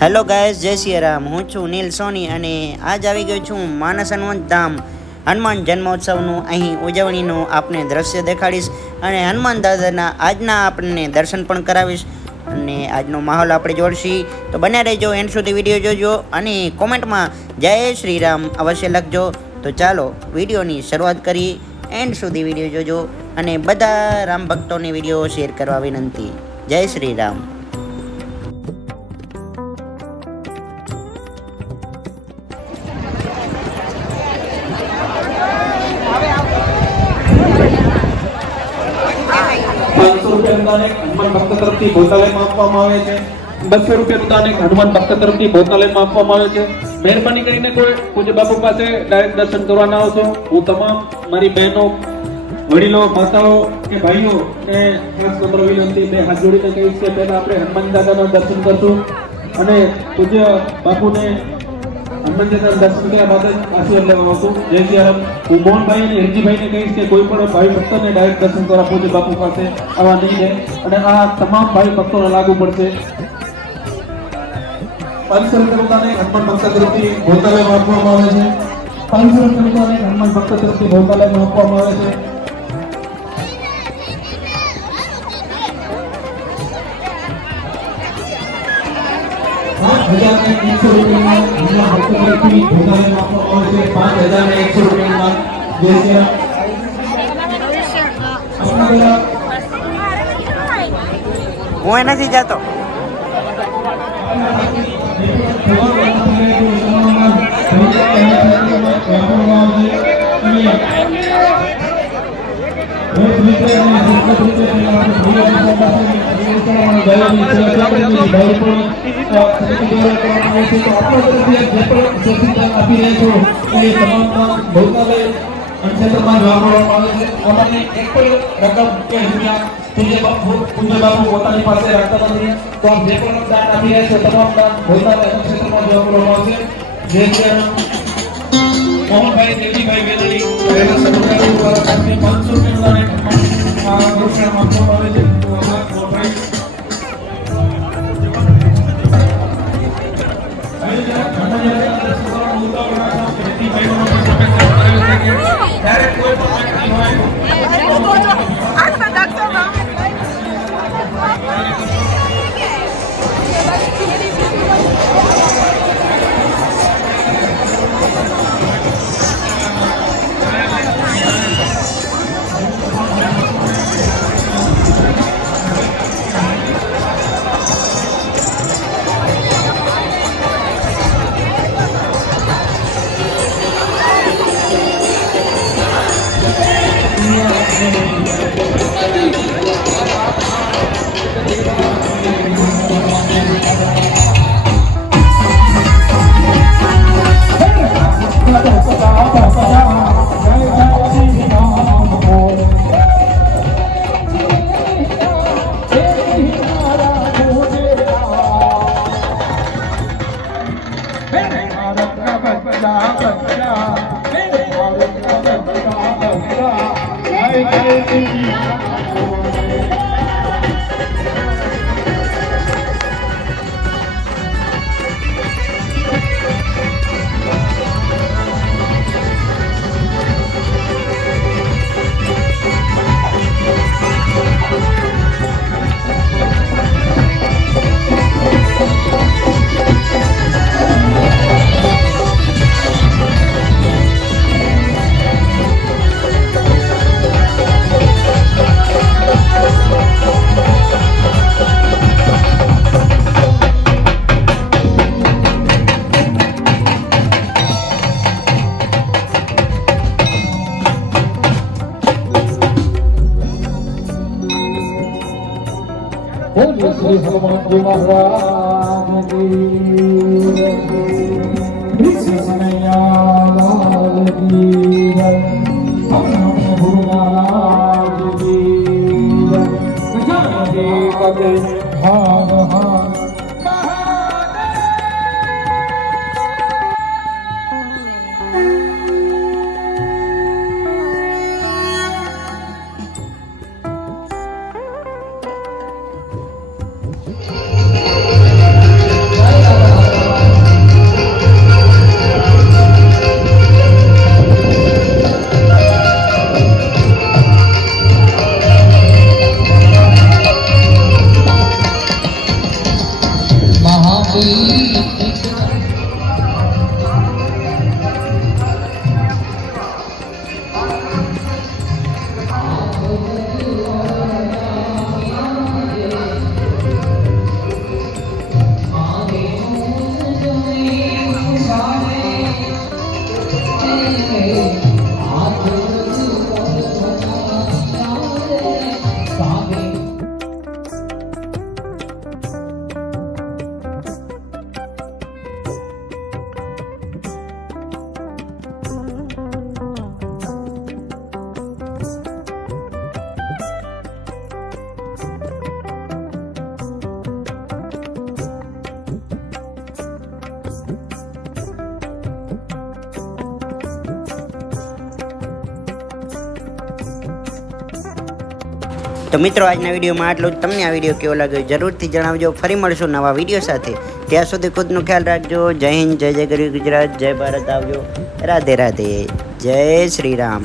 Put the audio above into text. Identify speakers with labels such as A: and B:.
A: Hello guys જય શ્રી રામ. હું છું નીલ સોની અને આજ આવી ગયો છું માનસ હનુમંત હનુમાન જન્મોત્સવનું અહીં ઉજવણીનું આપને દ્રશ્ય દેખાડીશ અને હનુમાન દાદાના આજના આપણને દર્શન પણ કરાવીશ. અને આજનો માહોલ આપણે જોડશી. તો બને રહેજો, એન્ડ સુધી વીડિયો જોજો અને કોમેન્ટમાં જય શ્રી રામ અવશ્ય લખજો. તો ચાલો, વિડીયોની શરૂઆત કરી એન્ડ સુધી વીડિયો જોજો અને બધા રામ ભક્તોને વીડિયો શેર કરવા વિનંતી. જય શ્રી રામ.
B: હનુમાન ભક્ત તરફથી ભોતાલયમાં આપવામાં આવે છે. બસો રૂપિયા દાન એક હનુમાન ભક્ત તરફથી ભોતાલયમાં આપવામાં આવે છે. મહેરબાની કરીને કોઈ પૂજ્ય બાપુ પાસે ડાયરેક્ટ દર્શન કરવા ના આવશો હું તમામ મારી બહેનો, વડીલો, માતાઓ કે ભાઈઓ ને ખાસ નમ્ર વિનંતી, બે હાથ જોડીને કહીશ કે પહેલા આપણે હનુમાન દાદાના દર્શન કરશું અને પૂજ્ય બાપુને દાદાના દર્શન કર્યા બાદ જ આશીર્વાદ લેવા આવશું જય શ્રી હું મોહનભાઈ અને હિરજીભાઈને કહીશ કે કોઈ પણ ભાઈ ભક્તોને ડાયરેક્ટ દર્શન કરવા પૂજ્ય બાપુ પાસે આવા નહીં દે અને આ તમામ ભાઈ ભક્તોને લાગુ પડશે. પાંચસો રૂપિયા હનુમાન ભક્ત તરફથી ભોતાલયમાં આપવામાં આવે છે. પાંચસો રૂપિયા હનુમાન ભક્ત તરફથી ભોતાલયમાં આપવામાં આવે છે. હજાર ને એકસો રૂપિયામાં હનુમાન ભક્ત તરફથી ભોતાલયમાં આપવામાં આવે છે પાંચ હજાર ને એકસો રૂપિયામાં બધા
A: હું નથી જતો.
B: ક્ષેત્રમાં વાપરવામાં આવે છે તમારે એક પણ રકમ કે રૂપિયા પૂજ્ય બાપુ પૂજ્ય બાપુ પોતાની પાસે રાખતા નથી તો આપ જે પણ દાન આપી રહ્યા છો તમામ દાન પોતાના ક્ષેત્રમાં જ વાપરવામાં આવશે જે છે મોહનભાઈ દેવીભાઈ વેદરી રહેલા સદુકારી દ્વારા ખાસથી પાંચસો રૂપિયાનું દાન એક ઘોષણા આપવામાં આવે છે બોલો શ્રી હનુમાનજી મહારાજ કી શ્રી કનૈયા લાલ કી જય. હનુમાન ગુરુ મહારાજ
A: તો મિત્રો, આજના વિડીયોમાં આટલું જ. તમને આ વીડિયો કેવો લાગ્યો જરૂરથી જણાવજો. ફરી મળશું નવા વીડિયો સાથે. ત્યાં સુધી ખુદનો ખ્યાલ રાખજો. જય હિન્દ, જય જય ગરી ગુજરાત, જય ભારત. આવજો. રાધે રાધે. જય શ્રી રામ.